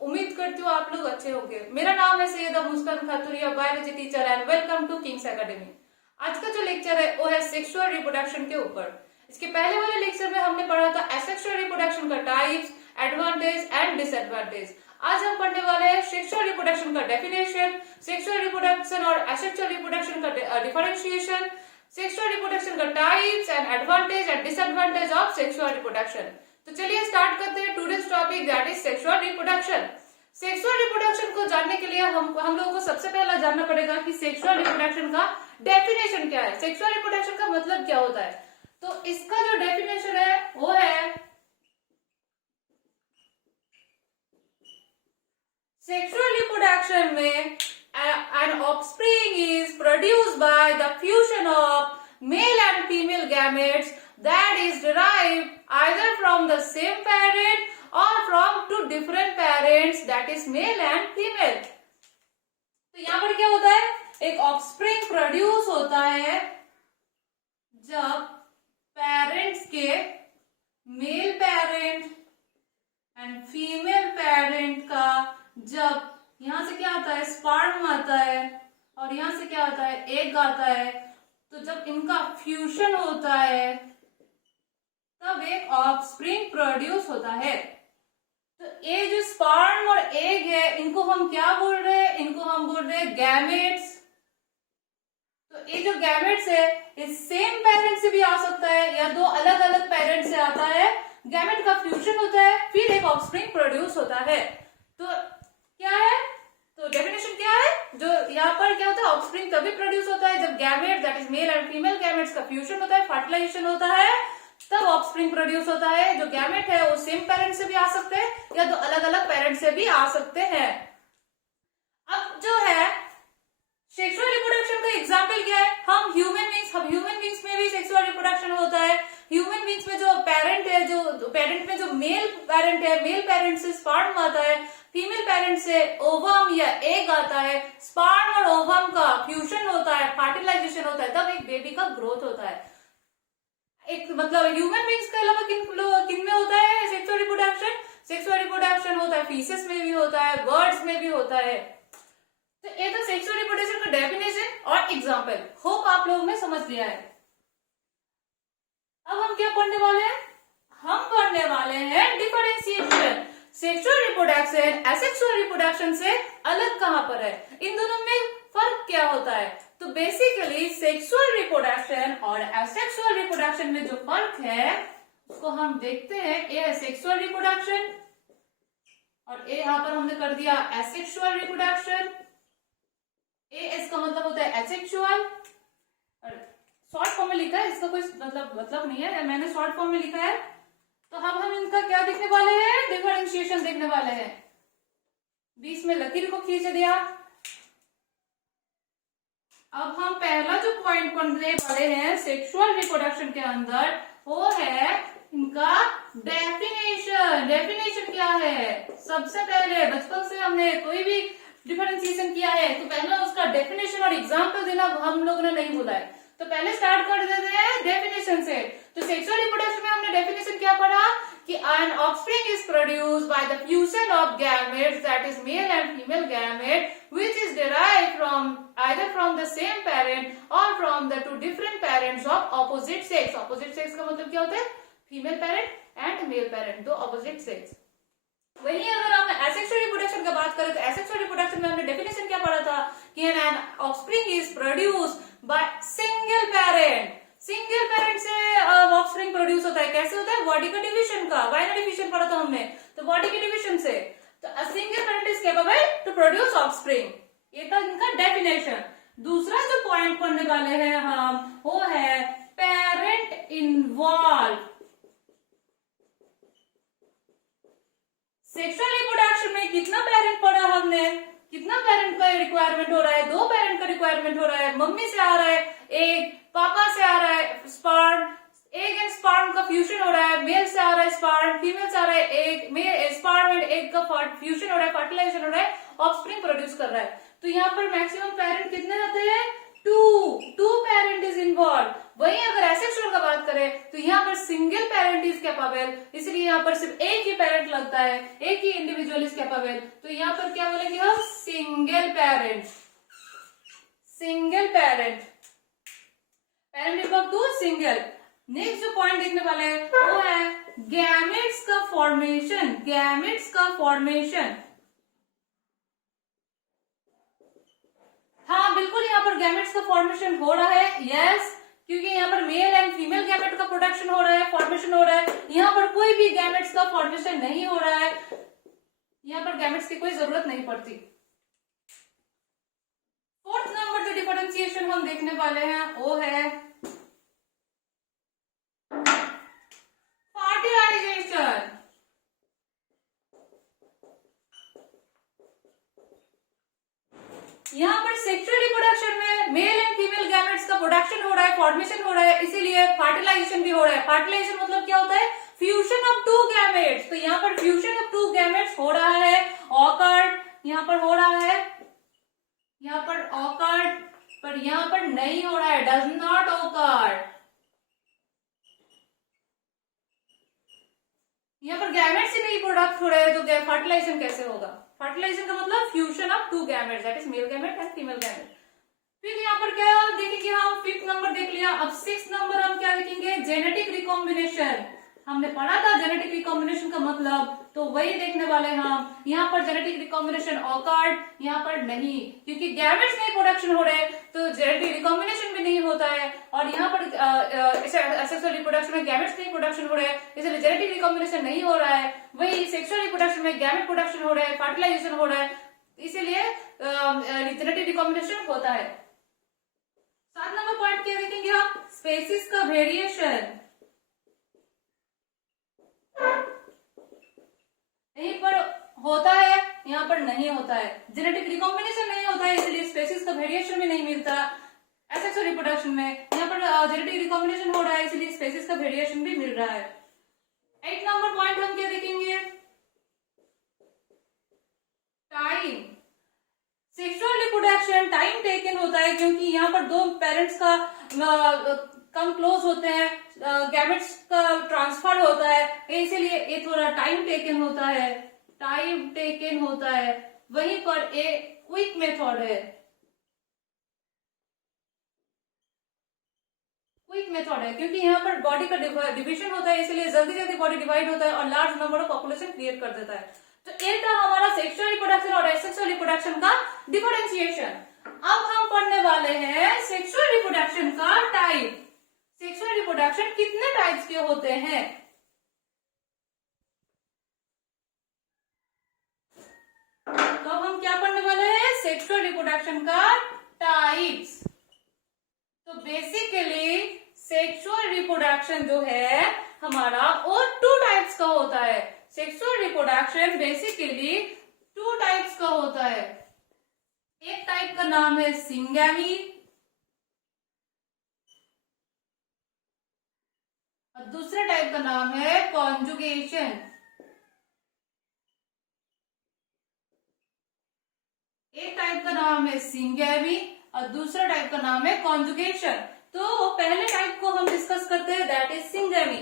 उम्मीद करती हूँ आप लोग अच्छे होंगे। मेरा नाम है Saiyada Muskan Khaturia, biology teacher and welcome to Kings Academy. आज का जो लेक्चर है वो है सेक्सुअल रिप्रोडक्शन के ऊपर। इसके पहले वाले लेक्चर में हमने पढ़ा था एसेक्सुअल रिप्रोडक्शन का टाइप्स, एडवांटेज एंड डिसएडवांटेज। आज हम पढ़ने वाले हैं सेक्सुअल रिप्रोडक्शन का डेफिनेशन, सेक्सुअल रिप्रोडक्शन और एसेक्सुअल रिप्रोडक्शन का डिफरेंशिएशन, सेक्सुअल रिप्रोडक्शन का types and advantage and disadvantage of sexual reproduction. तो चलिए स्टार्ट करते हैं today's topic that is sexual reproduction. Sexual reproduction को जानने के लिए हम लोगों को सबसे पहला जानना पड़ेगा कि सेक्सुअल रिप्रोडक्शन का डेफिनेशन क्या है, सेक्सुअल रिप्रोडक्शन का मतलब क्या होता है। तो इसका जो डेफिनेशन है वो है सेक्सुअल रिप्रोडक्शन में an offspring is produced by the fusion of male and female gametes that is derived either from the same parent or from two different parents that is male and female। तो यहां पर क्या होता है, एक offspring produce होता है जब पेरेंट्स के male parent and female parent का जब यहां से क्या आता है स्पर्म आता है और यहां से क्या आता है एग आता है, तो जब इनका फ्यूजन होता है तब एक ऑफस्प्रिंग प्रोड्यूस होता है। तो ये जो स्पर्म और एग है इनको हम क्या बोल रहे हैं, इनको हम बोल रहे हैं गैमेट्स। तो ये जो गैमेट्स है ये सेम पेरेंट से भी आ सकता है या दो अलग अलग पेरेंट से आता है। गैमेट का फ्यूजन होता है फिर एक ऑफस्प्रिंग प्रोड्यूस होता है। तो क्या है, तो डेफिनेशन क्या है, जो यहाँ पर क्या होता है ऑफस्प्रिंग तभी प्रोड्यूस होता है जब gamete that is male and female gametes का फ्यूजन होता है, फर्टिलाइजेशन होता है, तब ऑफस्प्रिंग प्रोड्यूस होता है। जो गैमेट है वो सेम पेरेंट से भी आ सकते हैं या दो अलग अलग पेरेंट से भी आ सकते हैं। अब जो है सेक्सुअल रिप्रोडक्शन का एग्जाम्पल क्या है, हम ह्यूमन बींग्स में भी सेक्सुअल रिप्रोडक्शन होता है। ह्यूमन बींग्स में जो पेरेंट है, जो पेरेंट में जो मेल पेरेंट है, मेल पेरेंट से स्पर्म आता है, फीमेल पेरेंट से ओवम या एग आता है, स्पर्म और ओवम का फ्यूजन होता है, फर्टिलाइजेशन होता है, तब एक बेबी का ग्रोथ होता है। एक मतलब ह्यूमन बींग्स के अलावा किन में होता है सेक्सुअल रिप्रोडक्शन, सेक्सुअल रिप्रोडक्शन होता है फीसेस में भी होता है, बर्ड्स में भी होता है। तो ये तो सेक्सुअल रिप्रोडक्शन का डेफिनेशन और एग्जांपल, होप आप लोगों ने समझ लिया है। अब हम क्या पढ़ने वाले हैं, हम पढ़ने वाले हैं differentiation. Sexual reproduction asexual reproduction से अलग कहां पर है, इन दोनों में फर्क क्या होता है। तो बेसिकली सेक्सुअल रिप्रोडक्शन और एसेक्सुअल रिप्रोडक्शन में जो फर्क है उसको हम देखते हैं। ये है सेक्सुअल रिप्रोडक्शन और ये यहां पर हमने कर दिया एसेक्सुअल रिप्रोडक्शन। इसका मतलब होता है एसेक्सुअल, और शॉर्ट फॉर्म में लिखा है, इसका कोई मतलब नहीं है, मैंने शॉर्ट फॉर्म में लिखा है। तो हम इनका क्या देखने वाले हैं, डिफरेंशिएशन देखने वाले हैं। बीच में लकीर को खींच दिया। अब हम पहला जो पॉइंट पढ़ने वाले हैं सेक्सुअल रिप्रोडक्शन के अंदर वो है इनका डेफिनेशन। डेफिनेशन क्या है, सबसे पहले बचपन से हमने कोई भी डिफरेंशिएशन किया है तो पहले उसका डेफिनेशन और एग्जाम्पल देना हम लोगों ने नहीं भूला है। तो पहले स्टार्ट कर देते हैं डेफिनेशन से। तो सेक्सुअल रिप्रोडक्शन में हमने डेफिनेशन क्या पढ़ा कि an offspring is produced by the fusion of gametes that is male and female gamete which is derived from either from the same parent or from the two different parents of opposite sex। opposite sex का मतलब क्या होता है, female parent and male parent, दो opposite sex. वही अगर हम asexual reproduction की बात करें तो एसेक्सुअल रिप्रोडक्शन में हमने डेफिनेशन क्या पढ़ा था कि an offspring is produced by single parent। Single parent से ऑफस्प्रिंग प्रोड्यूस होता है। कैसे होता है, बॉडी का डिवीजन का, बाइनरी फिशन पढ़ा था हमने, तो बॉडी के डिवीजन से। तो a single parent is capable to produce offspring, ये था इनका डेफिनेशन। दूसरा जो पॉइंट पढ़ने वाले हैं हम वो है पेरेंट इन्वॉल्व। सेक्सुअल रिप्रोडक्शन में कितना पेरेंट पढ़ा हमने, कितना पेरेंट का रिक्वायरमेंट हो रहा है, दो पेरेंट का रिक्वायरमेंट हो रहा है। मम्मी से आ रहा है एक, पापा से आ रहा है स्पर्म, एग एंड स्पर्म का फ्यूजन हो रहा है, मेल से आ रहा है स्पर्म, फीमेल से आ रहा है egg, mail sperm and egg का फ्यूजन हो रहा है, फर्टिलाइजेशन हो रहा है, ऑफस्प्रिंग प्रोड्यूस कर रहा है। तो यहाँ पर मैक्सिमम पेरेंट कितने रहते हैं, टू पेरेंट इज इन्वॉल्व। वहीं अगर एसेक्सुअल का बात करें तो यहाँ पर सिंगल पेरेंट इज कैपेबल, इसलिए यहाँ पर सिर्फ एक ही पेरेंट लगता है, एक ही इंडिविजुअल इज कैपेबल। तो यहाँ पर क्या बोलेंगे हम? Single parent. Single parent, parent is two single. Next जो पॉइंट देखने वाले हैं वो है गैमेट्स का फॉर्मेशन। गैमेट्स का फॉर्मेशन, हाँ बिल्कुल यहाँ पर गैमेट्स का फॉर्मेशन हो रहा है, यस, क्योंकि यहाँ पर मेल एंड फीमेल गैमेट का प्रोडक्शन हो रहा है, फॉर्मेशन हो रहा है। यहाँ पर कोई भी गैमेट्स का फॉर्मेशन नहीं हो रहा है, यहाँ पर गैमेट्स की कोई जरूरत नहीं पड़ती। फोर्थ नंबर जो डिफरेंशिएशन हम देखने वाले हैं वो है फर्टिलाइजेशन। यहाँ पर सेक्सुअल रिप्रोडक्शन में मेल एंड फीमेल गैमेट्स का प्रोडक्शन हो रहा है, फॉर्मेशन हो रहा है, इसीलिए फर्टिलाइजेशन भी हो रहा है। फर्टिलाइजेशन मतलब क्या होता है? Fusion of two gametes. तो यहाँ पर फ्यूजन ऑफ टू गैमेट्स हो रहा है, ऑकर्ड यहाँ पर हो रहा है, यहाँ पर ऑकर्ड, पर यहाँ पर नहीं हो रहा है, डज नॉट ऑकर। यहाँ पर गैमेट्स ही नहीं प्रोडक्ट हो रहे हैं, तो फर्टिलाइजेशन कैसे होगा? फर्टिलाइजेशन का मतलब fusion of two gametes, that is male gamete and female gamete. फिर यहाँ पर क्या देखेंगे हम? फिफ्थ नंबर देख लिया। अब सिक्स्थ नंबर हम क्या देखेंगे? Genetic recombination. हमने पढ़ा था जेनेटिक रिकॉम्बिनेशन का मतलब, तो वही देखने वाले हम। यहाँ पर जेनेटिक रिकॉम्बिनेशन ऑकर्ड, यहाँ पर नहीं, क्योंकि गैमेट्स नहीं प्रोडक्शन हो रहे तो जेनेटिक रिकॉम्बिनेशन भी नहीं होता है। और यहाँ पर सेक्सुअल रिप्रोडक्शन में गैमेट्स नहीं प्रोडक्शन हो रहे हैं, इसलिए जेनेटिक रिकॉम्बिनेशन नहीं हो रहा है। वही सेक्सुअल रिप्रोडक्शन में गैमेट प्रोडक्शन हो रहा है, फर्टिलाइजेशन हो रहा है, इसीलिए जेनेटिक रिकॉम्बिनेशन होता है। 7 नंबर पॉइंट क्या देखेंगे हम? स्पेसीज का वेरिएशन। यहीं पर होता है, यहाँ पर नहीं होता है। जेनेटिक रिकॉम्बिनेशन नहीं होता है, इसलिए स्पेसीज का वेरिएशन भी नहीं मिलता। एसेक्सुअल रिप्रोडक्शन में यहाँ पर जेनेटिक रिकॉम्बिनेशन हो रहा है, इसलिए स्पेसीज का वेरिएशन भी मिल रहा है। 8 नंबर पॉइंट हम क्या देखेंगे? Time. Sexual reproduction time taken होता है, क्योंकि यहाँ पर दो पेरेंट्स का कम क्लोज होते हैं, गैमेट्स का ट्रांसफर होता है, इसीलिए ये थोड़ा टाइम टेकन होता है, टाइम टेकन होता है। वहीं पर ए क्विक मेथड है, क्विक मेथड है, क्योंकि यहाँ पर बॉडी का डिविजन होता है, इसलिए जल्दी जल्दी बॉडी डिवाइड होता है और large number of population create कर देता है। तो ये था हमारा सेक्सुअल रिप्रोडक्शन और एसेक्सुअल रिप्रोडक्शन का डिफरेंशिएशन। अब हम पढ़ने वाले हैं सेक्सुअल रिप्रोडक्शन का टाइप। सेक्सुअल रिप्रोडक्शन कितने टाइप्स के होते हैं? तो हम क्या पढ़ने वाले हैं? सेक्सुअल रिप्रोडक्शन का टाइप्स। तो बेसिकली सेक्सुअल रिप्रोडक्शन जो है हमारा वो 2 टाइप्स का होता है। सेक्सुअल रिप्रोडक्शन बेसिकली 2 टाइप्स का होता है। एक टाइप का नाम है सिंगैमी और दूसरे टाइप का नाम है कॉन्जुगेशन। एक टाइप का नाम है सिंगैमी और दूसरा टाइप का नाम है कॉन्जुगेशन। तो पहले टाइप को हम डिस्कस करते हैं, that is syngamy.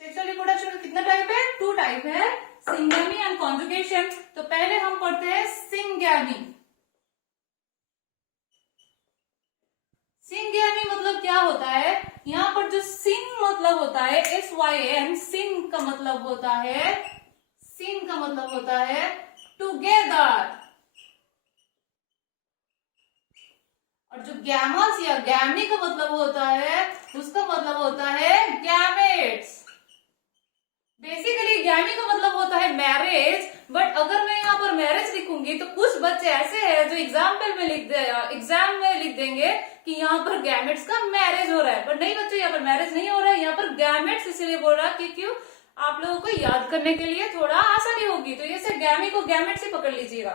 Sexual reproduction का कितना टाइप है? 2 टाइप है, सिंगैमी एंड कॉन्जुगेशन। तो पहले हम पढ़ते हैं सिंगैमी। सिंगैमी मतलब क्या होता है? यहाँ पर जो सिंग मतलब होता है SYN, सिंग का मतलब होता है, सिंग का मतलब होता है टुगेदर, और जो गैमस या गैमी का मतलब होता है उसका मतलब होता है गैमेट्स। बेसिकली गैमी का मतलब होता है मैरिज, बट अगर मैं यहाँ पर मैरिज लिखूंगी तो कुछ बच्चे ऐसे हैं जो एग्जाम में लिख देंगे कि यहाँ पर गैमेट्स का मैरिज हो रहा है, पर नहीं बच्चों, यहाँ पर मैरिज नहीं हो रहा है, यहाँ पर गैमेट्स इसलिए बोल रहा है कि क्यों आप लोगों को याद करने के लिए थोड़ा आसानी होगी, तो ये से गैमी को गैमेट्स ही पकड़ लीजिएगा।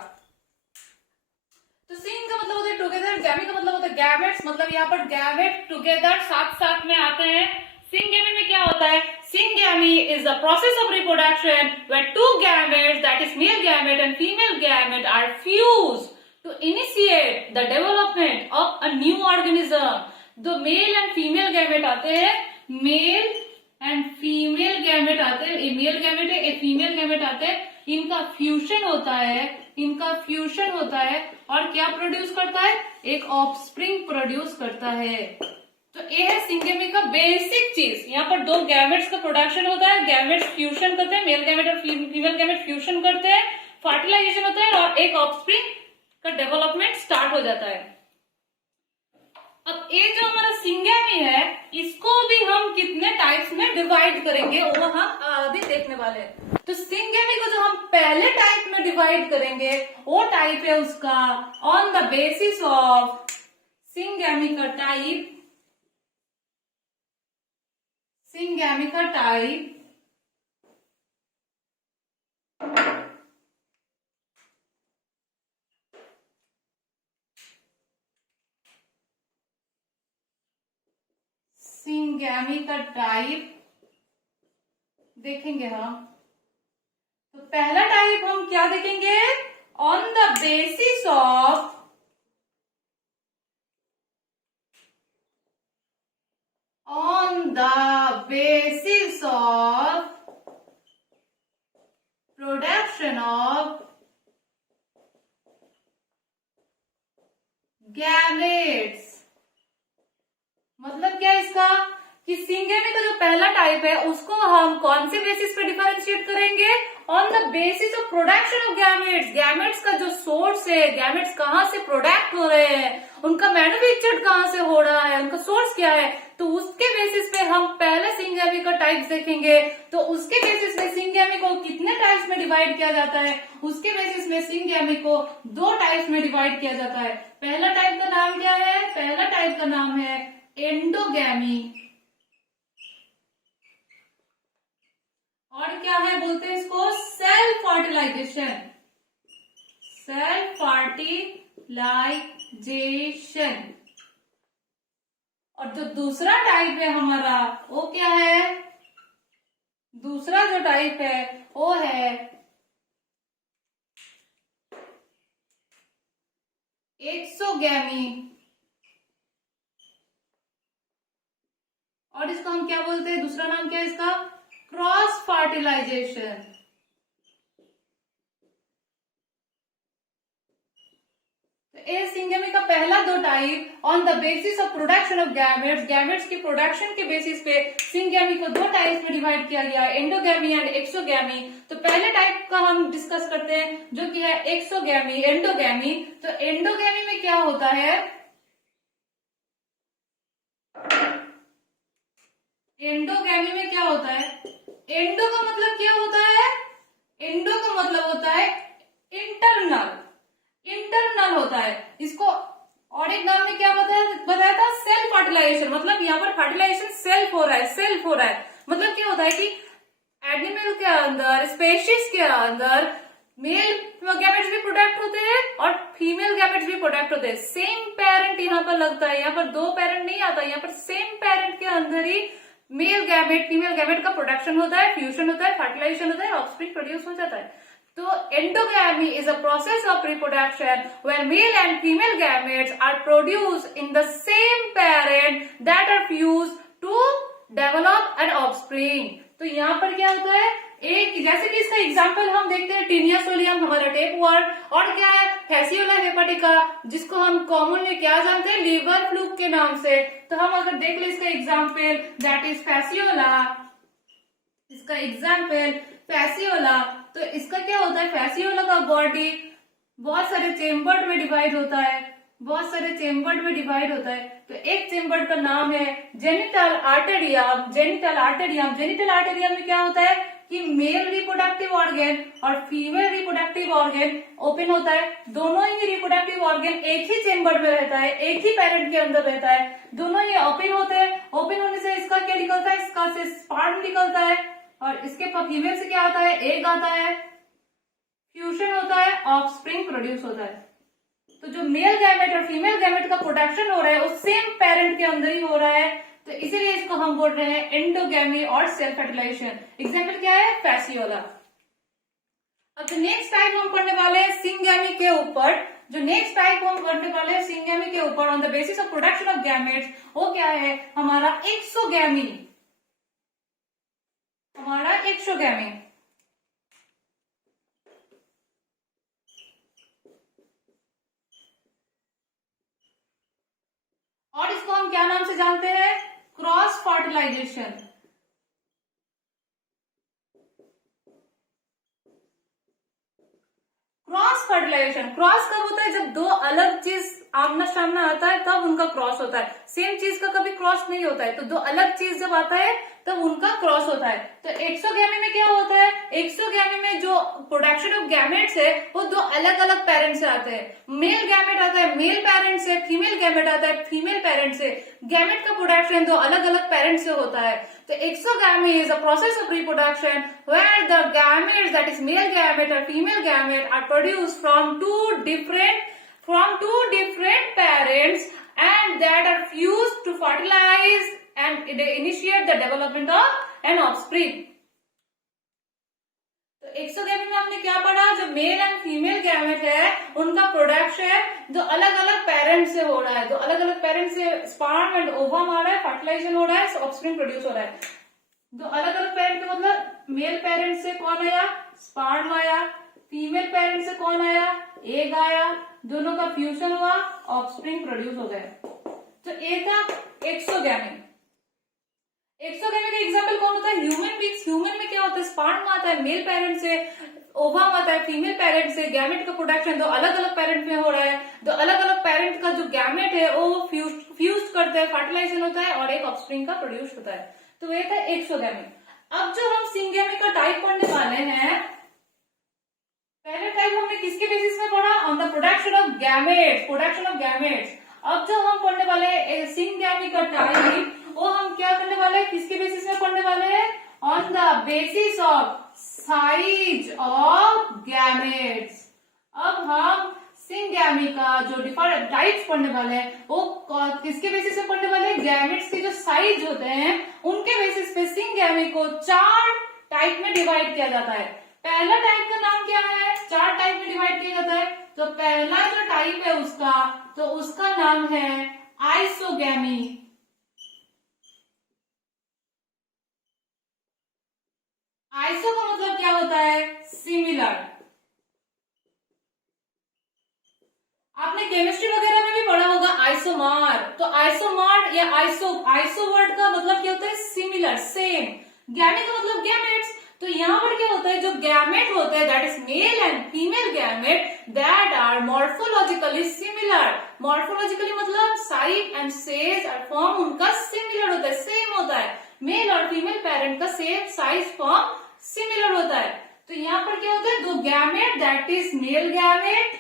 तो सिंग का मतलब होता है टुगेदर, गैमी का मतलब होता है गैमेट्स, मतलब यहाँ पर गैमेट टुगेदर साथ साथ में आते हैं। सिंगैमी में क्या होता है? Syngamy is the process of reproduction where 2 gametes, that is male gamete and female gamete, are fused to initiate the development of a new organism. दो मेल एंड फीमेल गैमेट आते हैं, मेल एंड फीमेल गैमेट आते हैं, एक male gamete है एक female gamete आते हैं, इनका फ्यूजन होता है, इनका फ्यूजन होता है और क्या प्रोड्यूस करता है, एक ऑफस्प्रिंग प्रोड्यूस करता है। तो ये है सिंगेमी का बेसिक चीज। यहाँ पर दो गैमेट्स का प्रोडक्शन होता है, गैमेट्स फ्यूजन करते हैं, मेल गैमेट और फीमेल गैमेट फ्यूजन करते हैं, फर्टिलाइजेशन होता है और एक ऑफस्प्रिंग का डेवलपमेंट स्टार्ट हो जाता है। अब ये जो हमारा सिंगेमी है, इसको भी हम कितने टाइप्स में डिवाइड करेंगे वो हम अभी देखने वाले हैं। तो सिंगेमी को जो हम पहले टाइप में डिवाइड करेंगे वो टाइप है उसका on the basis of syngamy का टाइप, सिंगेमी का टाइप, सिंगेमी का टाइप देखेंगे हम। तो पहला टाइप हम क्या देखेंगे, on the basis of production of gametes. मतलब क्या इसका कि सिंगेमी का जो पहला टाइप है उसको हम कौन से बेसिस पे डिफरेंशिएट करेंगे, on the basis of production of gametes. Gametes का जो सोर्स है, गैमेट्स कहाँ से प्रोडक्ट हो रहे हैं, उनका मैन्युफैक्चर कहाँ से हो रहा है, उनका सोर्स क्या है, तो उसके बेसिस पे हम पहले सिंगेमी का टाइप्स देखेंगे। तो उसके बेसिस पे सिंगेमी को कितने टाइप्स में डिवाइड किया जाता है, उसके बेसिस में सिंगेमी को दो टाइप्स में डिवाइड किया जाता है। पहला टाइप का नाम क्या है, पहला टाइप का नाम है एंडोगैमी, और क्या है बोलते हैं इसको, सेल्फ फर्टिलाइजेशन, सेल्फ फर्टिलाइजेशन। और जो दूसरा टाइप है हमारा वो क्या है, दूसरा जो टाइप है वो है एक्सोगैमी, और इसको हम क्या बोलते हैं, दूसरा नाम क्या है इसका, क्रॉस फर्टिलाइजेशन। तो सिंगेमी का पहला दो type on the basis of production of gametes, gametes की प्रोडक्शन के बेसिस पे सिंगेमी को दो टाइप्स में डिवाइड किया गया, एंडोगैमी एंड एक्सोगैमी। तो पहले टाइप का हम डिस्कस करते हैं जो कि है एक्सोगैमी, एंडोगैमी। तो एंडोगैमी में क्या होता है, एंडोगैमी में क्या होता है, एंडो का मतलब क्या होता है, एंडो का मतलब होता है इंटरनल, इंटरनल होता है। इसको और एक नाम में क्या बताया था, सेल्फ फर्टिलाइजेशन। मतलब यहाँ पर फर्टिलाइजेशन सेल्फ हो रहा है, सेल्फ हो रहा है। मतलब क्या होता है कि एनिमल के अंदर, स्पेशीज के अंदर मेल गैमेट्स भी प्रोडक्ट होते हैं और फीमेल गैमेट्स भी प्रोडक्ट होते हैं। सेम पेरेंट यहाँ पर लगता है, यहाँ पर दो पेरेंट नहीं आता, यहाँ पर सेम पेरेंट के अंदर ही मेल गैमेट फीमेल गैमेट का प्रोडक्शन होता है, फ्यूजन होता है, फर्टिलाइजेशन होता है, ऑफस्प्रिंग प्रोड्यूस हो जाता है। तो endogamy is a process of reproduction where male and female gametes are produced in the same parent that are fused to develop an offspring। तो यहाँ पर क्या होता है, एक जैसे कि इसका एग्जांपल हम देखते हैं टीनिया सोलियम हमारा टेपवर्म, और क्या है फैसियोला हेपाटिका, जिसको हम कॉमन में क्या जानते हैं, लीवर फ्लूक के नाम से। तो हम अगर देख ले इसका एग्जांपल, दैट इज फैसियोला, इसका एग्जांपल फैसियोला। तो इसका क्या होता है, फैसियोला का बॉडी बहुत सारे चेम्बर में डिवाइड होता है, बहुत सारे चेम्बर में डिवाइड होता है। तो एक चेम्बर का नाम है जेनिटल आर्टेरियम, जेनिटल आर्टेरियम। जेनिटल आर्टेरियम में क्या होता है कि मेल रिप्रोडक्टिव ऑर्गन और फीमेल रिप्रोडक्टिव ऑर्गन ओपन होता है। दोनों ही रिप्रोडक्टिव ऑर्गन एक ही चेम्बर में रहता है, एक ही पेरेंट के अंदर रहता है, दोनों ही ओपन होते हैं। ओपन होने से इसका क्या निकलता है, इसका से स्पर्म निकलता है, और इसके फीमेल से क्या आता है, एग आता है, फ्यूजन होता है, ऑफस्प्रिंग प्रोड्यूस होता है। तो जो मेल गैमेट और फीमेल गैमेट का प्रोडक्शन हो रहा है वो सेम पेरेंट के अंदर ही हो रहा है। तो इसीलिए इसको हम बोल रहे हैं एंडोगैमी और सेल्फ फर्टिलाइजेशन। एग्जाम्पल क्या है, फैसियोला। अब नेक्स्ट टाइप हम पढ़ने वाले हैं सिंगैमी के ऊपर, जो नेक्स्ट टाइप हम करने वाले हैं सिंगैमी के ऊपर on the basis of production of gametes, वो क्या है हमारा एक्सोगैमी, हमारा एक्सोगैमी। और इसको हम क्या नाम से जानते हैं, cross fertilisation. Cross fertilisation, cross कब होता है, जब दो अलग चीज आमना सामना आता है तब उनका क्रॉस होता है। सेम चीज का कभी क्रॉस नहीं होता है, तो दो अलग चीज जब आता है तब उनका क्रॉस होता है। तो एक्सोगैमी में क्या होता है, एक्सोगैमी में जो प्रोडक्शन ऑफ गैमेट्स है वो दो अलग अलग पेरेंट्स से आते हैं। मेल गैमेट आता है मेल पेरेंट से, फीमेल गैमेट आता है फीमेल पेरेंट से। गैमेट का प्रोडक्शन दो अलग अलग पेरेंट्स से होता है। तो exogamy is a process of reproduction where the gametes, that is male gamete or female gamete, are produced from two different parents and that are fused to fertilize and they initiate the development of an offspring. तो exogamy में हमने क्या पढ़ा, जो mail and female gamete है उनका production दो अलग अलग पेरेंट से हो रहा है, दो अलग अलग पेरेंट से स्पर्म एंड ओवम आ रहा है, फर्टिलाइजेशन हो रहा है, ऑफस्प्रिंग प्रोड्यूस हो रहा है। दो अलग अलग पेरेंट का मतलब मेल पेरेंट से कौन आया, स्पर्म आया, फीमेल पेरेंट से कौन आया, एग आया, दोनों का फ्यूजन हुआ, ऑफस्प्रिंग प्रोड्यूस हो गया। तो ये था एक्सोगैमी। एक्सोगैमी का एग्जांपल कौन होता है, ह्यूमन बींग्स। ह्यूमन में क्या होता है, स्पर्म आता है मेल पेरेंट से, ओवम आता है फीमेल पेरेंट से, गैमेट का प्रोडक्शन दो अलग अलग पेरेंट में हो रहा है, दो अलग अलग पेरेंट का जो गैमेट है वो फ्यूज करते हैं, फर्टिलाइजेशन होता है और एक ऑफस्प्रिंग का प्रोड्यूस होता है। तो ये था एक्सोगैमी। अब जो हम सिंगैमी का टाइप पढ़ने वाले हैं, पहले टाइप हमने किसके बेसिस में पढ़ा, on the production of gametes, production of gametes. अब जो हम पढ़ने वाले हैं सिंगैमी का टाइप, वो हम क्या करने वाले हैं, किसके बेसिस में पढ़ने वाले हैं, on the basis of size of gametes. अब हम सिंगैमी का जो डिफरेंट टाइप्स पढ़ने वाले हैं वो किसके बेसिस पे पढ़ने वाले हैं, गैमेट्स के जो साइज होते हैं उनके बेसिस पे सिंगैमी को 4 टाइप में डिवाइड किया जाता है। पहला टाइप का नाम क्या है, 4 टाइप में डिवाइड किया जाता है। तो पहला जो टाइप है उसका नाम है आइसोगैमी। आइसो का मतलब क्या होता है, सिमिलर। आपने केमिस्ट्री वगैरह में भी पढ़ा होगा आइसोमर। तो आइसोमर या आइसो वर्ड का मतलब क्या होता है, सिमिलर, सेम। गैमेट का मतलब गैमेट्स। तो यहाँ पर क्या होता है, जो गैमेट होते हैं that is male and female gamete that are morphologically similar. Morphologically मतलब साइज एंड सेज और फॉर्म उनका सिमिलर होता है, सेम होता है। मेल और फीमेल पेरेंट का सेम साइज फॉर्म सिमिलर होता है। तो यहाँ पर क्या होता है, दो gamete that is male gamete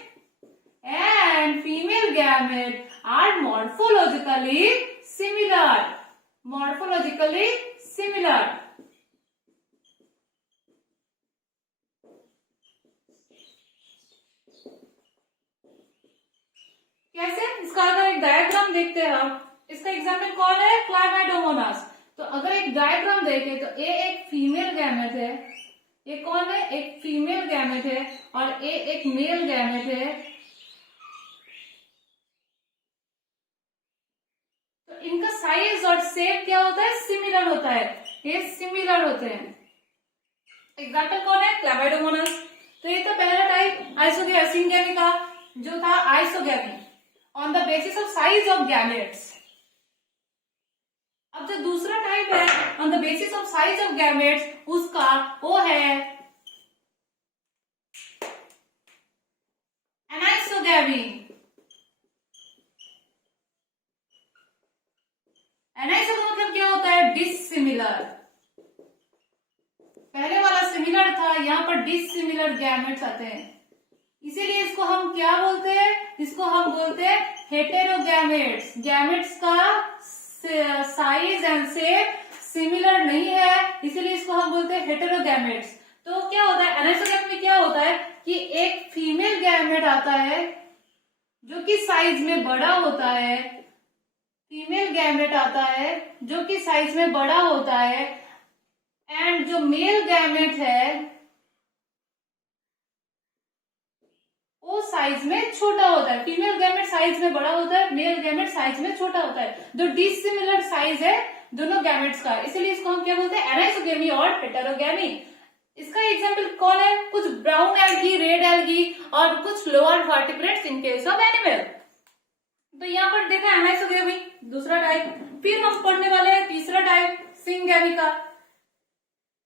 and female gamete are morphologically similar. Morphologically similar. कैसे, इसका अगर एक डायग्राम देखते हैं हम, इसका एग्जाम्पल कौन है, क्लामाइडोमोनास। तो अगर एक डायग्राम देखें तो ए एक फीमेल गैमेट है, ये कौन है, एक फीमेल गैमेट है, और ए एक मेल गैमेट है। इनका साइज और शेप क्या होता है, सिमिलर होता है, ये सिमिलर होते हैं। एग्जाम्पल कौन है, क्लामाइडोमोनास। तो ये तो पहला टाइप सिंगैमी का जो था isogamy on the basis of size of gametes. अब जो दूसरा टाइप है on the basis of size of gametes, उसका वो है एनाइसोगैमी। एनाइसो का मतलब क्या होता है, डिसिमिलर। पहले वाला सिमिलर था, यहाँ पर डिसिमिलर गैमेट्स आते हैं, इसीलिए इसको हम क्या बोलते हैं, इसको हम बोलते हैं हेटेरोगैमेट्स। गैमेट्स का साइज एंड शेप सिमिलर नहीं है, इसीलिए इसको हम बोलते हैं हेटेरोगैमेट्स। तो क्या होता है, एनाइसोगैमी में क्या होता है कि एक फीमेल गैमेट आता है जो कि साइज में बड़ा होता है, फीमेल गैमेट आता है जो कि साइज में बड़ा होता है, एंड जो मेल गैमेट है वो साइज में छोटा होता है। फीमेल गैमेट साइज में बड़ा होता है, मेल गैमेट साइज में छोटा होता है। जो डिसिमिलर साइज है दोनों गैमेट्स का, इसीलिए इसको हम क्या बोलते हैं, एनाइसोगेमी और हेटेरोगेमी। इसका एग्जाम्पल कौन है, कुछ ब्राउन एल्गी, रेड एल्गी और कुछ lower vertebrates in case of animal. तो यहाँ पर देखा एनाइसोगेमी दूसरा टाइप। फिर हम पढ़ने वाले हैं तीसरा टाइप सिंगेमी का।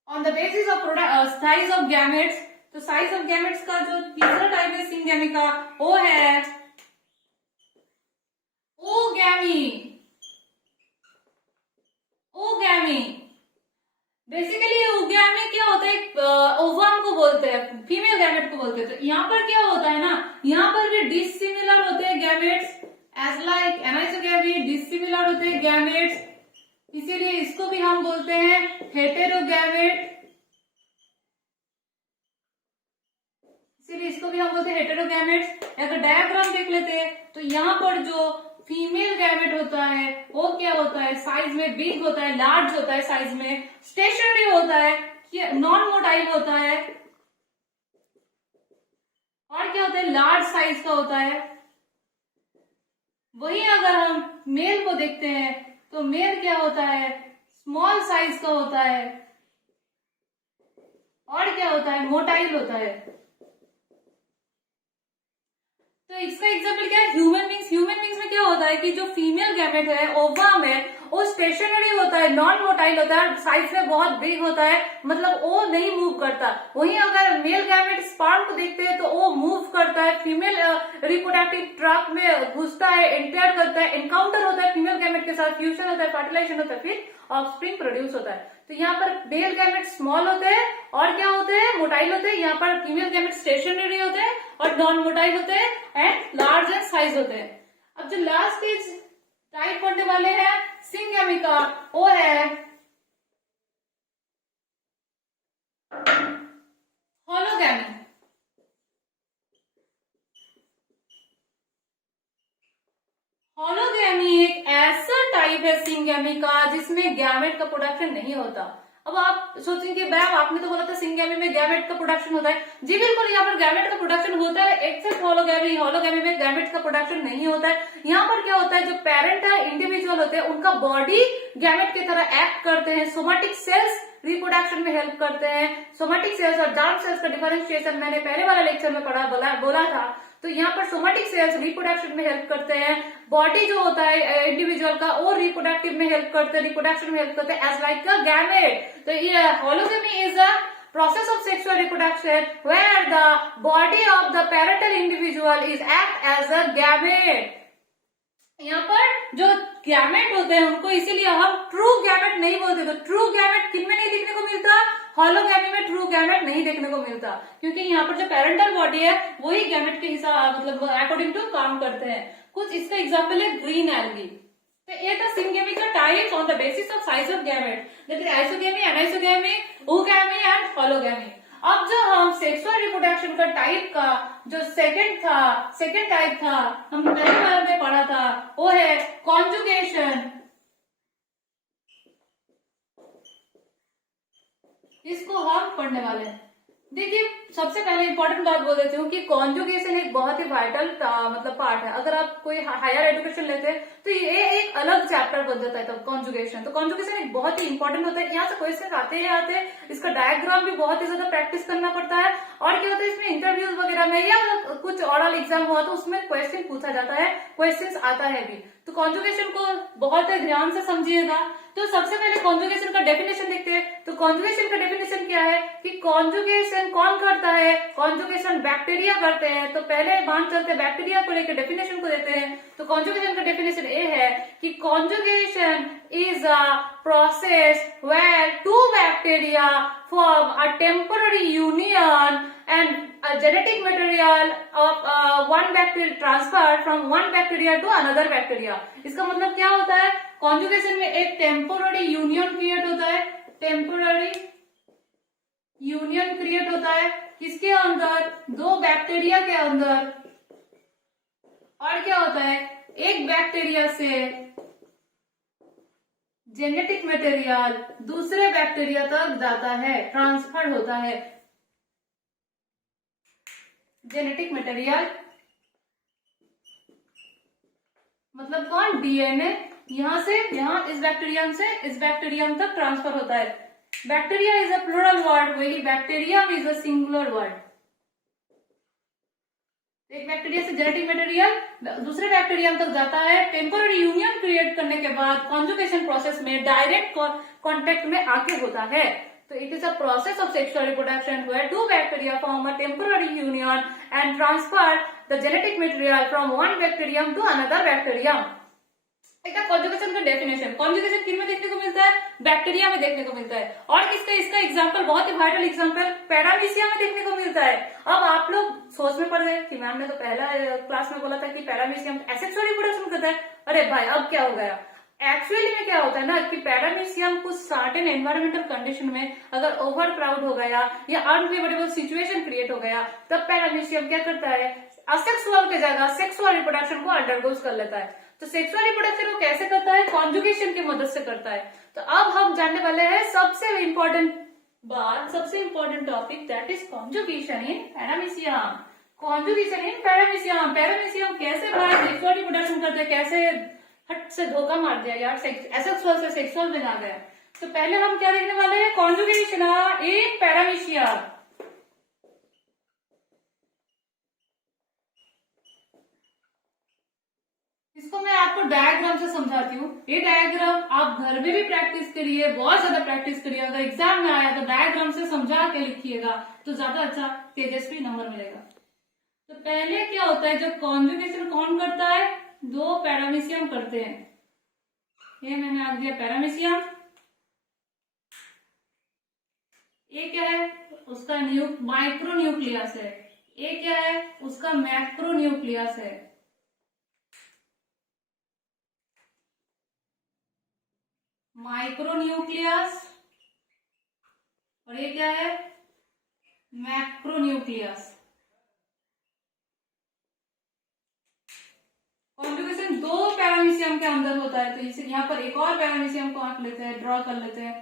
On the basis of size of gametes, तो साइज ऑफ गैमेट्स का जो तीसरा टाइप है सिंगेमी का, वो है ओगैमी। ओगैमी बेसिकली ओगैमी क्या होता है, ओवम को बोलते हैं, फीमेल गैमेट को बोलते हैं। तो यहाँ पर क्या होता है ना, यहाँ पर भी डिसिमिलर होते हैं gametes, as like anisogamy dissimilar होते हैं गैमेट्स, इसीलिए इसको भी हम बोलते हैं हेटेरोगैमेट। इसीलिए इसको भी हम बोलते हैं हेटेरोगैमेट्स। अगर डायग्राम देख लेते हैं तो यहाँ पर जो फीमेल गैमेट होता है वो क्या होता है, साइज में बिग होता है, लार्ज होता है साइज में, स्टेशनरी होता है, नॉन मोटाइल होता है, और क्या होता है, लार्ज साइज का होता है। वही अगर हम मेल को देखते हैं तो मेल क्या होता है, स्मॉल साइज का होता है, और क्या होता है, मोटाइल होता है। तो इसका एग्जाम्पल क्या है, ह्यूमन बींग्स। ह्यूमन बींग्स में क्या होता है कि जो फीमेल गैमेट है, ओवम है, वो स्टेशनरी होता है, नॉन मोटाइल होता है, साइज में बहुत बिग होता है, मतलब वो नहीं मूव करता। वहीं अगर मेल गैमेट स्पर्म को देखते हैं तो वो मूव करता है, फीमेल रिप्रोडक्टिव ट्रैक्ट में घुसता है, एंटर करता है, एनकाउंटर होता है फीमेल गैमेट के साथ, फ्यूजन होता है, फर्टिलाइजेशन होता है, फिर ऑफस्प्रिंग प्रोड्यूस होता है। तो यहाँ पर मेल गैमेट स्मॉल होते हैं और क्या होते हैं, मोटाइल होते हैं। यहाँ पर फीमेल गैमेट स्टेशनरी होते हैं और नॉन मोटाइल होते हैं एंड लार्ज एंड साइज होते हैं। अब जो लास्ट स्टेज टाइप पढ़ने वाले हैं सिंगेमी का, वो है होलोगैमी। होलोगैमी एक ऐसा टाइप है सिंगेमी का जिसमें गैमेट का प्रोडक्शन नहीं होता। अब आप सोचेंगे मैम आपने तो बोला था सिंगेमी में गैमेट का प्रोडक्शन होता है। जी बिल्कुल, यहाँ पर गैमेट का प्रोडक्शन होता है एक्सेप्ट होलोगैमी। होलोगैमी में गैमेट का प्रोडक्शन नहीं होता है। यहाँ पर क्या होता है, जो पेरेंट है, इंडिविजुअल होते हैं, उनका बॉडी गैमेट की तरह एक्ट करते हैं। सोमेटिक सेल्स रिप्रोडक्शन में हेल्प करते हैं। सोमेटिक सेल्स और जर्म सेल्स का डिफरेंशिएशन मैंने पहले वाला लेक्चर में बोला था। तो यहाँ पर सोमेटिक सेल्स रिप्रोडक्शन में हेल्प करते हैं। बॉडी जो होता है इंडिविजुअल का, वो रिप्रोडक्टिव में हेल्प करते हैं, रिप्रोडक्शन में हेल्प करते हैं एज लाइक अ गैमेट। तो ये hologamy is a process of sexual reproduction where the body of the parental individual is act as a gamete। यहाँ पर जो गैमेट होते हैं उनको इसीलिए हम ट्रू गैमेट नहीं बोलते। तो ट्रू गैमेट किन में नहीं देखने को मिलता, होलोगैमी में ट्रू गैमेट नहीं देखने को मिलता, क्योंकि यहाँ पर जो पेरेंटल बॉडी है वही गैमेट के हिसाब मतलब अकॉर्डिंग टू काम करते हैं। कुछ इसका एग्जाम्पल है ग्रीन एल्गी। तो ये था सिंगेमी का types on the basis of size of gamete, that is isogamy, anisogamy, ओगैमी and hologamy. अब जो हम सेक्सुअल रिप्रोडक्शन का टाइप का जो सेकंड टाइप था, हम पहले बार में पढ़ा था, वो है कॉन्जुगेशन। इसको हम पढ़ने वाले हैं। देखिए, सबसे पहले इंपॉर्टेंट बात बोल देती हूँ कि कॉन्जुगेशन एक बहुत ही वाइटल मतलब पार्ट है। अगर आप कोई हायर एजुकेशन लेते हैं तो ये एक अलग चैप्टर बन जाता है। तो कॉन्जुगेशन एक बहुत ही इंपॉर्टेंट होता है। यहाँ से क्वेश्चन आते ही आते हैं, इसका डायग्राम भी बहुत ही ज्यादा प्रैक्टिस करना पड़ता है। और क्या होता है, इसमें इंटरव्यूज वगैरह में या कुछ ऑरल एग्जाम हुआ तो उसमें क्वेश्चन पूछा जाता है, क्वेश्चन आता है भी। तो कॉन्जुगेशन को बहुत ध्यान से समझिएगा। तो सबसे पहले कॉन्जुगेशन का डेफिनेशन देखते हैं। तो कॉन्जुगेशन का डेफिनेशन क्या है कि कॉन्जुगेशन कौन करता है, कॉन्जुगेशन बैक्टीरिया करते हैं। तो पहले मान चलते बैक्टीरिया को लेकर डेफिनेशन को देते हैं। तो कॉन्जुगेशन का डेफिनेशन ये है कि conjugation is a process where two bacteria form a temporary union and a genetic material of one bacteria transferred from one bacteria to another bacteria। इसका मतलब क्या होता है, कॉन्जुगेशन में एक टेम्पोररी यूनियन क्रिएट होता है। टेम्पोररी यूनियन क्रिएट होता है किसके अंदर, दो बैक्टीरिया के अंदर। और क्या होता है, एक बैक्टीरिया से जेनेटिक मटेरियल दूसरे बैक्टीरिया तक जाता है, ट्रांसफर होता है। जेनेटिक मटेरियल मतलब कौन, डीएनए, यहां से यहां इस बैक्टीरियम से इस बैक्टीरियम तक ट्रांसफर होता है। Bacteria is a plural word, वही bacterium is a singular word. एक बैक्टीरिया से जेनेटिक मटेरियल दूसरे बैक्टीरियम तक जाता है, टेम्पोररी यूनियन क्रिएट करने के बाद कॉन्जुगेशन प्रोसेस में डायरेक्ट कॉन्टेक्ट में आके होता है। तो it is a process of sexual reproduction where two bacteria form a temporary union and transfer the genetic material from one bacterium to another bacterium. Conjugation का डेफिनेशन, कॉन्जुगेशन किन में देखने को मिलता है, बैक्टीरिया में देखने को मिलता है। और किसका, इसका एग्जांपल बहुत ही वाइटल एग्जांपल पैरामीशिया में देखने को मिलता है। अब आप लोग सोच में पड़ गए कि मैम ने तो पहला क्लास में बोला था कि पैरामीशियम एसेक्सुअल रिप्रोडक्शन करता है। अरे भाई अब क्या हो गया, एक्चुअली में क्या होता है ना कि पैरामीशियम कुछ सर्टेन एनवायरमेंटल कंडीशन में अगर ओवर क्राउड हो गया या अनफेवरेबल सिचुएशन क्रिएट हो गया, तब पैरामीशियम क्या करता है, असेक्सुअल के जगह सेक्सुअल रिप्रोडक्शन को अंडरगोज कर लेता है। तो सेक्सुअल रिप्रोडक्शन वो कैसे करता है, कॉन्जुगेशन की मदद से करता है। तो अब हम जानने वाले हैं सबसे इंपॉर्टेंट बात, सबसे important topic, that is conjugation in paramecium. Conjugation in paramecium, paramecium कैसे भाई सेक्सुअल रिप्रोडक्शन करते हैं, कैसे हट से धोखा मार दिया यार, एसेक्सुअल से सेक्सुअल में आ गया। तो पहले हम क्या देखने वाले हैं, कॉन्जुगेशन इन पैरामीशियम। इसको मैं आपको डायग्राम से समझाती हूँ। ये डायग्राम आप घर में भी प्रैक्टिस करिए, बहुत ज्यादा प्रैक्टिस करिए। अगर एग्जाम में आया तो डायग्राम से समझा के लिखिएगा तो ज्यादा अच्छा तेजस्वी नंबर मिलेगा। तो पहले क्या होता है, जब कॉन्जुगेशन कौन करता है, दो पैरामीशियम करते हैं। ये मैंने आग दिया पैरामीशियम, ये क्या है, उसका माइक्रो न्यूक्लियस है। ये क्या है, उसका मैक्रो न्यूक्लियस है। माइक्रो न्यूक्लियस और ये क्या है, मैक्रो न्यूक्लियस। कॉन्जुगेशन दो पैरामीशियम के अंदर होता है। तो इसे यहाँ पर एक और पैरामीशियम को आंक लेते हैं, ड्रॉ कर लेते हैं।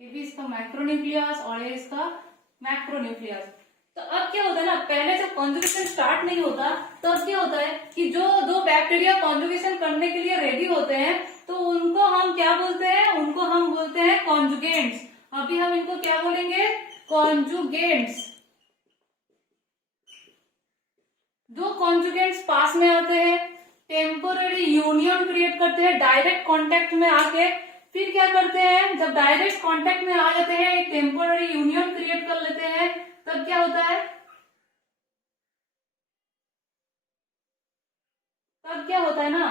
ये भी इसका माइक्रो न्यूक्लियस और ये इसका मैक्रो न्यूक्लियस। तो अब क्या होता है ना, पहले जब कॉन्जुगेशन स्टार्ट नहीं होता तो अब क्या होता है कि जो दो बैक्टीरिया कॉन्जुगेशन करने के लिए रेडी होते हैं तो उनको हम क्या बोलते हैं, उनको हम बोलते हैं कॉन्जुगेंट्स। अभी हम इनको क्या बोलेंगे, कॉन्जुगेंट्स। दो कॉन्जुगेंट्स पास में आते हैं, टेम्पोररी यूनियन क्रिएट करते हैं डायरेक्ट कांटेक्ट में आके। फिर क्या करते हैं, जब डायरेक्ट कांटेक्ट में आ जाते हैं, एक टेम्पोररी यूनियन क्रिएट कर लेते हैं, तब क्या होता है, तब क्या होता है ना,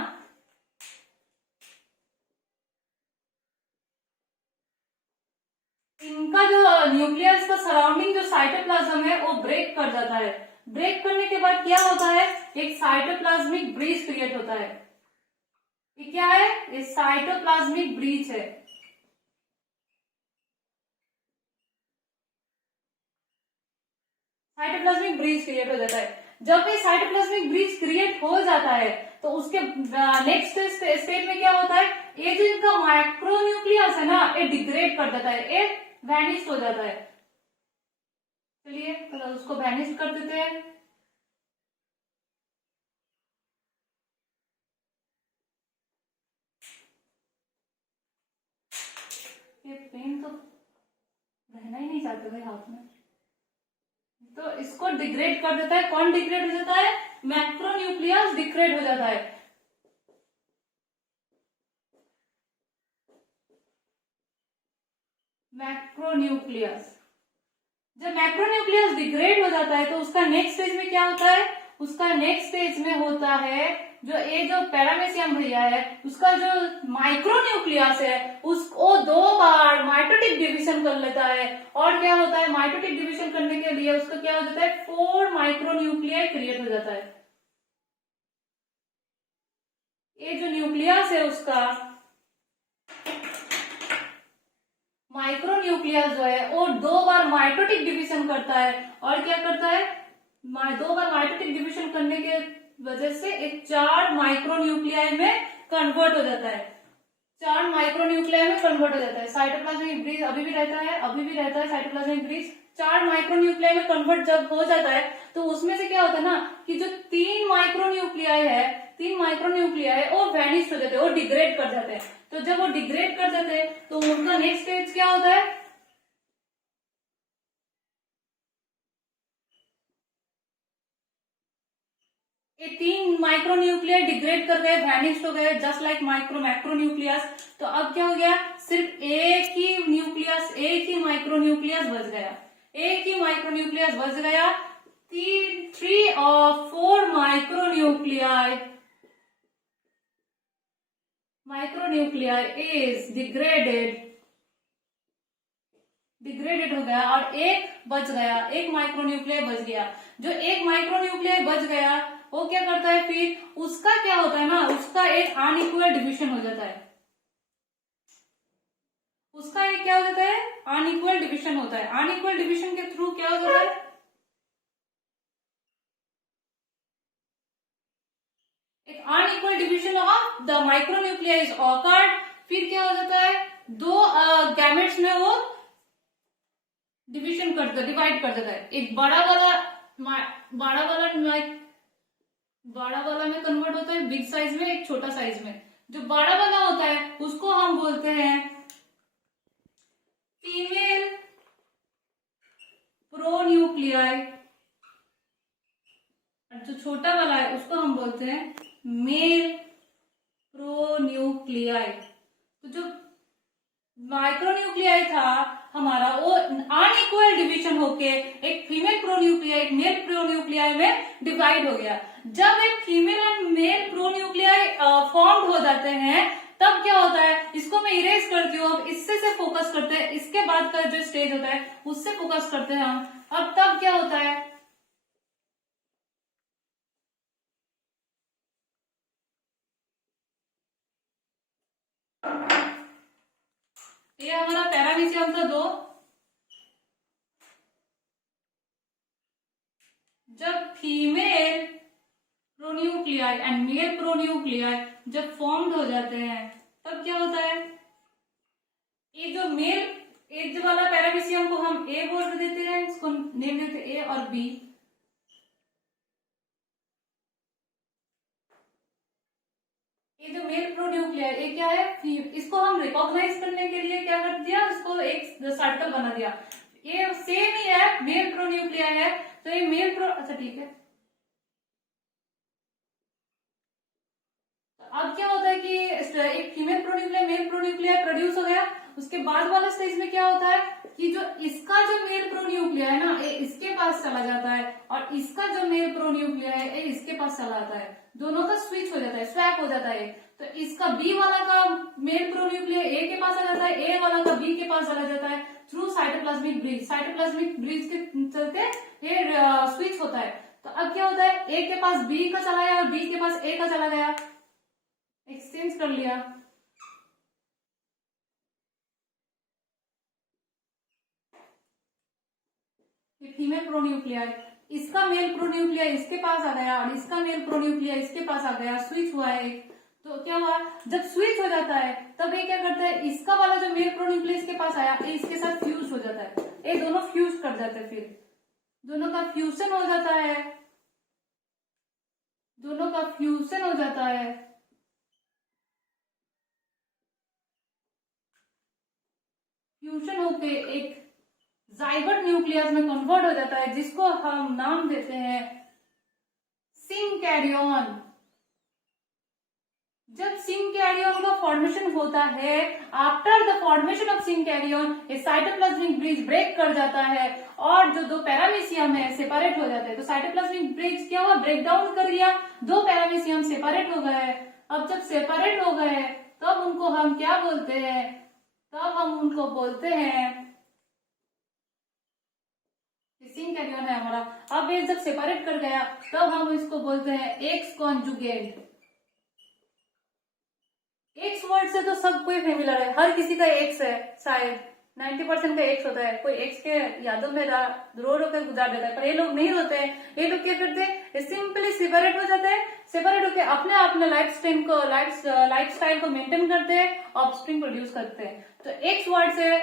इनका जो न्यूक्लियस का सराउंडिंग जो साइटोप्लाज्म है वो ब्रेक कर जाता है। ब्रेक करने के बाद क्या होता है, एक साइटोप्लाज्मिक ब्रीच क्रिएट होता है। ये क्या है, ये साइटोप्लाज्मिक ब्रीच है। साइटोप्लाज्मिक ब्रीच क्रिएट हो जाता है। जब ये साइटोप्लाज्मिक ब्रीच क्रिएट हो जाता है तो उसके नेक्स्ट स्टेज में क्या होता है, ये जो इनका माइक्रोन्यूक्लियस है ना, ये डिग्रेड कर देता है, ये वैनिश हो जाता है। चलिए तो उसको वैनिश कर देते हैं। ये पेन तो रहना ही नहीं चाहते भाई हाथ में, तो इसको डिग्रेड कर देता है। कौन डिग्रेड हो जाता है, मैक्रोन्यूक्लियस डिग्रेड हो जाता है। मैक्रोन्यूक्लियस, जब मैक्रोन्यूक्लियस डिग्रेड हो जाता है तो उसका नेक्स्ट स्टेज में क्या होता है, उसका नेक्स्ट स्टेज में होता है जो ये जो पैरामीशियम भैया है उसका जो माइक्रोन्यूक्लियस है उसको दो बार माइटोटिक डिवीजन कर लेता है। और क्या होता है, माइटोटिक डिवीजन करने के लिए उसका क्या हो जाता है, 4 माइक्रोन्यूक्लियाई क्रिएट हो जाता है। ये जो न्यूक्लियस है उसका माइक्रोन्यूक्लियस जो है वो दो बार माइटोटिक डिवीजन करता है। और क्या करता है, दो बार माइटोटिक डिवीजन करने के वजह से एक 4 माइक्रोन्यूक्लियाई में कन्वर्ट हो जाता है। 4 माइक्रोन्यूक्लियाई में कन्वर्ट हो जाता है। साइटोप्लाज्मिक ब्रिज अभी भी रहता है साइटोप्लाज्मिक ब्रिज। 4 माइक्रोन्यूक्लियाई में कन्वर्ट जब हो जाता है तो उसमें से क्या होता है ना कि जो 3 माइक्रोन्यूक्लियाई है वो वैनिश हो जाते हैं, वो डिग्रेड कर जाते हैं। तो जब वो डिग्रेड कर जाते हैं तो उनका नेक्स्ट स्टेज क्या होता है, ये 3 माइक्रोन्यूक्लियर डिग्रेड कर गए, वैनिश्ड हो गए, जस्ट लाइक मैक्रोन्यूक्लियस। तो अब क्या हो गया, सिर्फ एक ही माइक्रोन्यूक्लियस बच गया। 3 और 4 माइक्रोन्यूक्लियाई इज डिग्रेडेड हो गया और एक माइक्रोन्यूक्लियाई बच गया। जो एक माइक्रोन्यूक्लियाई बच गया वो क्या करता है, फिर उसका क्या होता है ना, उसका एक अनइक्वल डिवीजन हो जाता है। अनइक्वल डिवीजन होता है। अनइक्वल डिवीजन के थ्रू क्या हो जाता है, एक unequal division of the micronuclei is awkward. फिर क्या हो जाता है, 2 गैमेट्स में वो डिवाइड कर देता है। एक बड़ा वाला में कन्वर्ट होता है बिग साइज में, एक छोटा साइज में। जो बड़ा वाला होता है उसको हम बोलते हैं फीमेल प्रोन्यूक्लियाई, और जो छोटा वाला है उसको हम बोलते हैं मेल प्रोन्यूक्लियाई। तो जो माइक्रोन्यूक्लियाई था हमारा वो अनइक्वल डिवीजन होके एक फीमेल प्रोन्यूक्लियाई एक मेल प्रोन्यूक्लियाई में डिवाइड हो गया। जब एक female and male pronuclei form हो जाते हैं तब क्या होता है, इसको मैं इरेज करती हूँ। अब इससे से फोकस करते हैं, इसके बाद का जो स्टेज होता है उससे फोकस करते हैं हम। अब तब क्या होता है, ये हमारा पैरामीशियम था 2। जब female pronuclei and male pronuclei जब फॉर्म्ड हो जाते हैं तब क्या होता है, ये जो मेल वाला पैरामीशियम को हम ए बोल देते हैं, इसको नेम देते हैं ए और बी। ये जो मेल प्रोन्यूक्लियाई ये क्या है, इसको हम रिकॉग्नाइज करने के लिए क्या कर दिया, इसको एक सर्कल बना दिया। ये सेम ही है, मेल प्रोन्यूक्लियाई है तो ये अच्छा ठीक है। अब क्या होता है कि एक female pronuclei male pronuclei produce हो गया। उसके बाद वाला स्टेज में क्या होता है कि जो इसका जो मेल प्रोन्यूक्लियाई है ना ये इसके पास चला जाता है और इसका जो मेल प्रोन्यूक्लियाई है ये इसके पास चला जाता है। दोनों का स्विच हो जाता है, स्वैप हो जाता है। तो इसका बी वाला का मेल प्रोन्यूक्लियाई ए के पास आ जाता है, ए वाला का बी के पास चला जाता है थ्रू साइटोप्लाज्मिक ब्रिज के चलते ये स्विच होता है। तो अब क्या होता है, ए के पास बी का चला गया और बी के पास ए का चला गया, एक्सचेंज कर लिया। फीमेल प्रोन्यूक्लियाई, इसका मेल प्रोन्यूक्लियाई इसके पास आ गया और इसका मेल प्रोन्यूक्लियाई इसके पास आ गया, स्विच हुआ है। तो क्या हुआ, जब स्विच हो जाता है तब ये क्या करता है, इसका वाला जो मेल प्रोन्यूक्लियाई इसके पास आया ये इसके साथ फ्यूज हो जाता है, ये दोनों फ्यूज कर जाते हैं। फिर दोनों का फ्यूजन हो जाता है, फ्यूजन होके एक जाइगोट न्यूक्लियस में कन्वर्ट हो जाता है जिसको हम नाम देते हैं सिंकैरियन। जब सिंकैरियन का फॉर्मेशन होता है, आफ्टर द फॉर्मेशन ऑफ सिंकैरियन ये साइटोप्लाज्मिक ब्रिज ब्रेक कर जाता है और जो 2 पैरामीशियम है सेपरेट हो जाते हैं। तो साइटोप्लाज्मिक ब्रिज क्या हुआ, ब्रेक डाउन कर दिया, 2 पैरामीशियम सेपरेट हो गए। अब जब सेपरेट हो गए तब उनको हम क्या बोलते हैं, तब हम उनको बोलते हैं सिंकैरियन है हमारा। अब ये जब सेपरेट कर गया तब हम इसको बोलते हैं एक्स कॉन्जुगेट। एक्स वर्ड से तो सब कोई फेमिलर है, हर किसी का एक्स है शायद, 90% का एक्स होता है। कोई एक्स के यादों में रो रो कर गुजार देता है, पर ये लोग नहीं रोते हैं। ये लोग क्या करते हैं, सिंपली सेपरेट हो जाते हैं, सेपरेट होकर अपने अपने लाइफ स्टाइल को मेंटेन करते हैं, ऑफस्प्रिंग प्रोड्यूस करते हैं। तो एक्स वर्ड से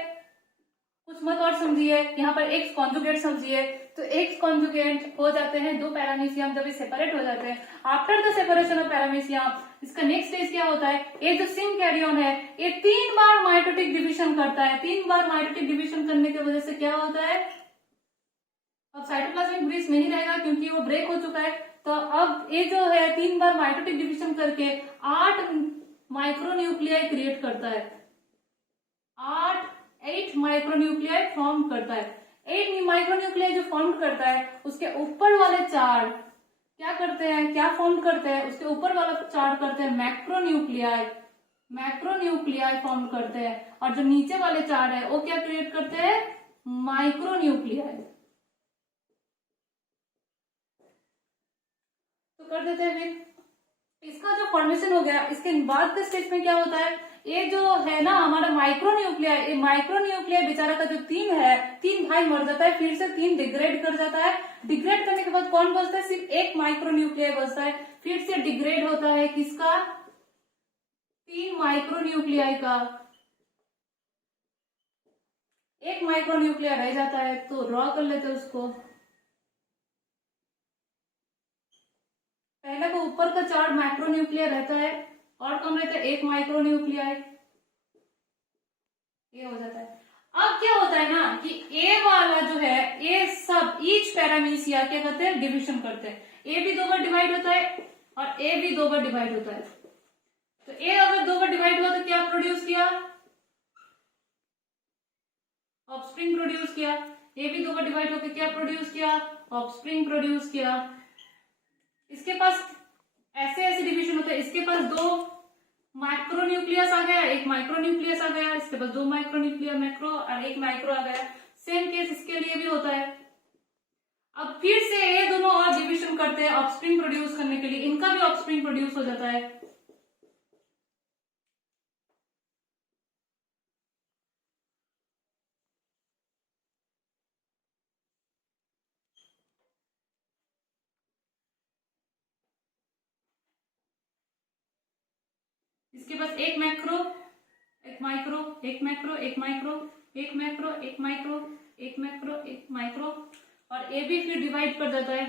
कुछ मत और समझिए, यहाँ पर एक्स कॉन्जुगेट समझिए। तो एक्स कॉन्जुगेट हो जाते हैं दो पैरामीशियम जब ये सेपरेट हो जाते हैं। After the separation of paramecium, इसका नेक्स्ट स्टेज क्या होता है, ये जो सिन कैरियन है ये 3 बार माइटोटिक डिविजन करता है। 3 बार माइटोटिक डिविजन करने की वजह से क्या होता है, अब साइटोप्लाज्मिक ब्रिज नहीं रहेगा क्योंकि वो ब्रेक हो चुका है। तो अब ये जो है 3 बार माइटोटिक डिविजन करके 8 माइक्रोन्यूक्लियाई क्रिएट करता है। 8 माइक्रोन्यूक्लियाई फॉर्म करता है। 8 माइक्रोन्यूक्लियाई जो फॉर्म करता है उसके ऊपर वाले 4 क्या करते हैं, क्या फॉर्म करते हैं, उसके ऊपर वाला 4 करते हैं मैक्रोन्यूक्लियाई। मैक्रोन्यूक्लियाई फॉर्म करते हैं, और जो नीचे वाले 4 है वो क्या क्रिएट करते हैं, माइक्रोन्यूक्लियाई। तो कर देते हैं फिर। इसका जो फॉर्मेशन हो गया, इसके बाद के स्टेज में क्या होता है, ये जो है ना हमारा माइक्रोन्यूक्लियाई, ये माइक्रोन्यूक्लियाई बेचारा का जो 3 भाई मर जाता है, फिर से 3 डिग्रेड कर जाता है। डिग्रेड करने के बाद कौन बचता है, सिर्फ एक माइक्रोन्यूक्लियाई बचता है। फिर से डिग्रेड होता है किसका, 3 माइक्रोन्यूक्लियाई का। एक माइक्रोन्यूक्लियाई रह जाता है, तो ड्रॉ कर लेते हैं उसको। पहले को ऊपर का 4 माइक्रोन्यूक्लियाई रहता है, और कम रहता है 1 माइक्रोन्यूक्लियाई, ये हो जाता है। अब क्या होता है ना कि ए वाला जो है, ये सब ईच पैरामीशिया क्या करते हैं, डिविजन करते हैं। ए भी 2 बार डिवाइड होता है और ए भी 2 बार डिवाइड होता है। तो ए अगर 2 बार डिवाइड हुआ तो क्या प्रोड्यूस किया, ऑफस्प्रिंग प्रोड्यूस किया। ए भी 2 बार डिवाइड होकर क्या प्रोड्यूस किया, ऑफस्प्रिंग प्रोड्यूस किया। इसके पास ऐसे डिवीजन होते हैं, इसके पास 2 माइक्रोन्यूक्लियस आ गया, 1 माइक्रोन्यूक्लियस आ गया, इसके पास 2 माइक्रोन्यूक्लियर मैक्रो और 1 माइक्रो आ गया। सेम केस इसके लिए भी होता है। अब फिर से ये दोनों और डिवीजन करते हैं ऑफस्प्रिंग प्रोड्यूस करने के लिए, इनका भी ऑफस्प्रिंग प्रोड्यूस हो जाता है। इसके पास 1 macro, 1 micro, 1 macro, 1 micro, 1 macro, 1 micro, 1 macro, 1 micro, और ए भी फिर डिवाइड कर देता है।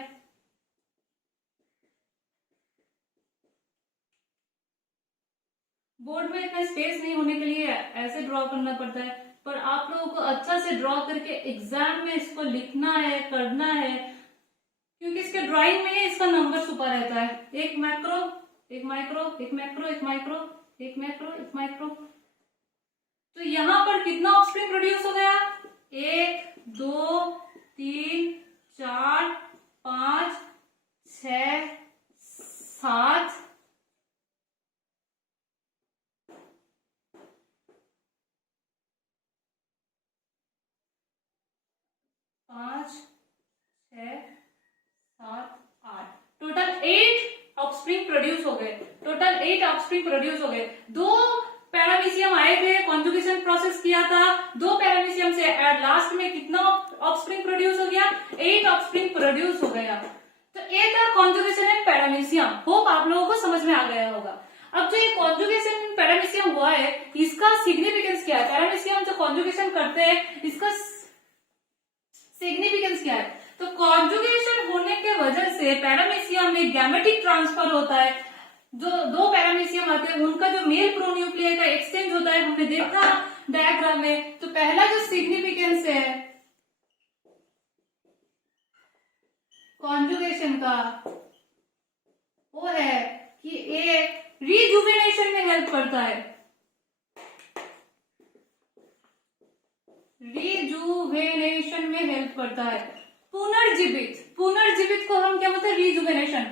बोर्ड में इतना स्पेस नहीं होने के लिए ऐसे ड्रॉ करना पड़ता है, पर आप लोगों को अच्छा से ड्रॉ करके एग्जाम में इसको लिखना है, करना है, क्योंकि इसके ड्राइंग में इसका नंबर छुपा रहता है। 1 macro, 1 micro, 1 macro, 1 micro, 1 macro, 1 micro. तो यहां पर कितना ऑफस्प्रिंग प्रोड्यूस हो गया, 1 2 3 4 5 6 7 5 6 7 8, टोटल 8 ऑफस्प्रिंग प्रोड्यूस हो गए। टोटल 8 ऑफस्प्रिंग प्रोड्यूस हो गए। 2 पैरामीशियम आए थे, कॉन्जुगेशन प्रोसेस किया था, 2 पैरामीशियम से एट लास्ट में कितना ऑफस्प्रिंग प्रोड्यूस हो गया, 8 ऑफस्प्रिंग प्रोड्यूस हो गया। तो ये था कॉन्जुगेशन इन पैरामीशियम। होप आप लोगों को समझ में आ गया होगा। अब जो ये कॉन्जुगेशन इन पैरामीशियम हुआ है, इसका सिग्निफिकेंस क्या है, पैरामीशियम जो कॉन्जुगेशन करते हैं इसका सिग्निफिकेंस क्या है। तो कॉन्जुगेशन होने के वजह से पैरामीशियम में गैमेटिक ट्रांसफर होता है। जो 2 पैरामीशियम आते हैं उनका जो मेल प्रोन्यूक्लियर का एक्सचेंज होता है, हमने देखा डायग्राम में। तो पहला जो सिग्निफिकेंस है कॉन्जुगेशन का, वो है कि ये रिजुवेनेशन में हेल्प करता है। रिजुवेनेशन में हेल्प करता है। पुनर्जीवित को हम क्या बोलते हैं, रिजुवेनेशन।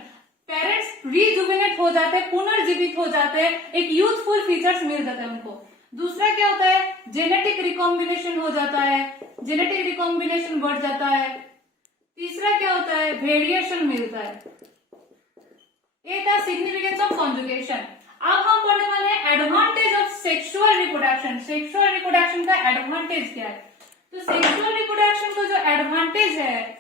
पेरेंट्स रिजुवेनेट हो जाते हैं, पुनर्जीवित हो जाते हैं, एक यूथफुल फीचर्स मिल जाता है उनको। दूसरा क्या होता है, जेनेटिक रिकॉम्बिनेशन हो जाता है, जेनेटिक रिकॉम्बिनेशन बढ़ जाता है। तीसरा क्या होता है, वेरिएशन मिलता है। ये था सिग्निफिकेंस ऑफ कॉन्जुगेशन। अब हम पढ़ने वाले हैं advantage of sexual reproduction. Sexual reproduction का एडवांटेज क्या है? तो सेक्सुअल रिप्रोडक्शन का जो एडवांटेज है,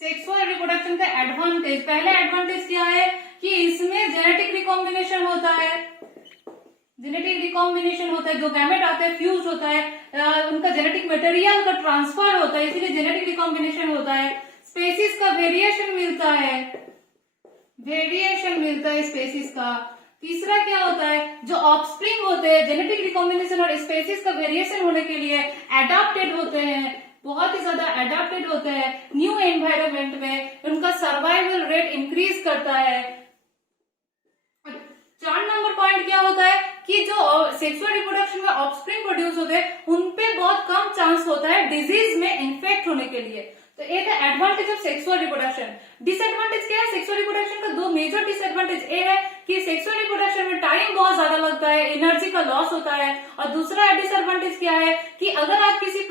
सेक्सुअल रिप्रोडक्शन का एडवांटेज, पहला एडवांटेज क्या है कि इसमें जेनेटिक रिकॉम्बिनेशन होता है। जेनेटिक रिकॉम्बिनेशन होता है, जो गैमेट आता है फ्यूज होता है, उनका जेनेटिक मटेरियल का ट्रांसफर होता है, इसीलिए जेनेटिक रिकॉम्बिनेशन होता है। स्पेसीज का वेरिएशन मिलता है, वेरिएशन मिलता है स्पेसीज का। तीसरा क्या होता है, जो ऑफस्प्रिंग होते हैं जेनेटिक रिकॉम्बिनेशन और स्पेसीज का वेरिएशन होने के लिए एडाप्टेड होते हैं, बहुत ही ज्यादा एडाप्टेड होते हैं न्यू एनवायरनमेंट में, उनका सर्वाइवल रेट इंक्रीज करता है। 4 नंबर पॉइंट क्या होता है कि जो सेक्सुअल रिप्रोडक्शन में ऑफस्प्रिंग प्रोड्यूस होते हैं उनपे बहुत कम चांस होता है डिजीज में इन्फेक्ट होने के लिए। तो एक है advantage of sexual reproduction. Disadvantage क्या है सेक्सुअल रिप्रोडक्शन का? दो मेजर डिसएडवांटेज ए है कि सेक्सुअल रिप्रोडक्शन में टाइम बहुत ज्यादा लगता है, एनर्जी का लॉस होता है, और दूसरा डिसएडवांटेज क्या है कि अगर आप किसी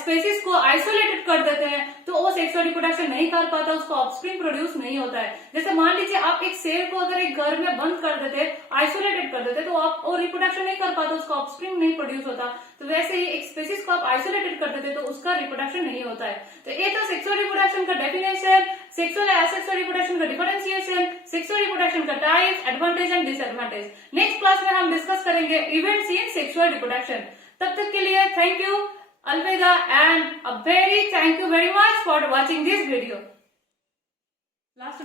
स्पेसीज को आइसोलेटेड कर देते हैं तो वो सेक्सुअल रिप्रोडक्शन नहीं कर पाता, उसको ऑफस्प्रिंग प्रोड्यूस नहीं होता है। जैसे मान लीजिए आप एक सेल को अगर एक घर में बंद कर देते, आइसोलेटेड कर देते, तो आप वो रिप्रोडक्शन नहीं कर पाता, उसका ऑफस्प्रिंग नहीं प्रोड्यूस होता। तो वैसे ही एक स्पेसीज को आप आइसोलेटेड कर देते तो उसका रिप्रोडक्शन नहीं होता है। तो ये तो सेक्सुअल रिप्रोडक्शन का डेफिनेशन, सेक्सुअल एसेक्सुअल रिप्रोडक्शन का डिफरेंशिएशन, सेक्सुअल रिप्रोडक्शन का type, advantage and disadvantage. Next class में हम डिस्कस करेंगे इवेंट्स इन सेक्सुअल रिप्रोडक्शन। तब तक के लिए थैंक यू, अलविदा, and a very thank you very much for watching this video. Last